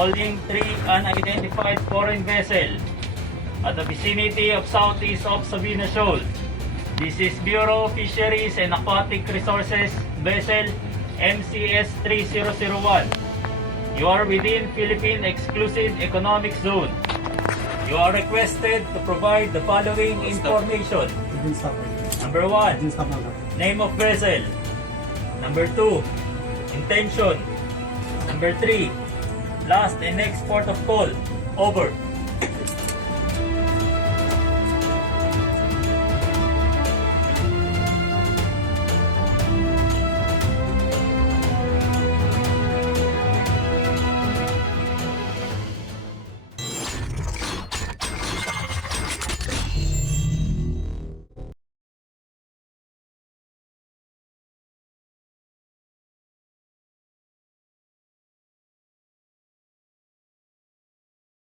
holding 3 unidentified foreign vessels at the vicinity of southeast of Sabina Shoal. This is Bureau of Fisheries and Aquatic Resources vessel MCS 3001. You are within Philippine Exclusive Economic Zone. You are requested to provide the following information. Number 1, name of vessel. Number 2, intention. Number 3, last and next port of call. Over.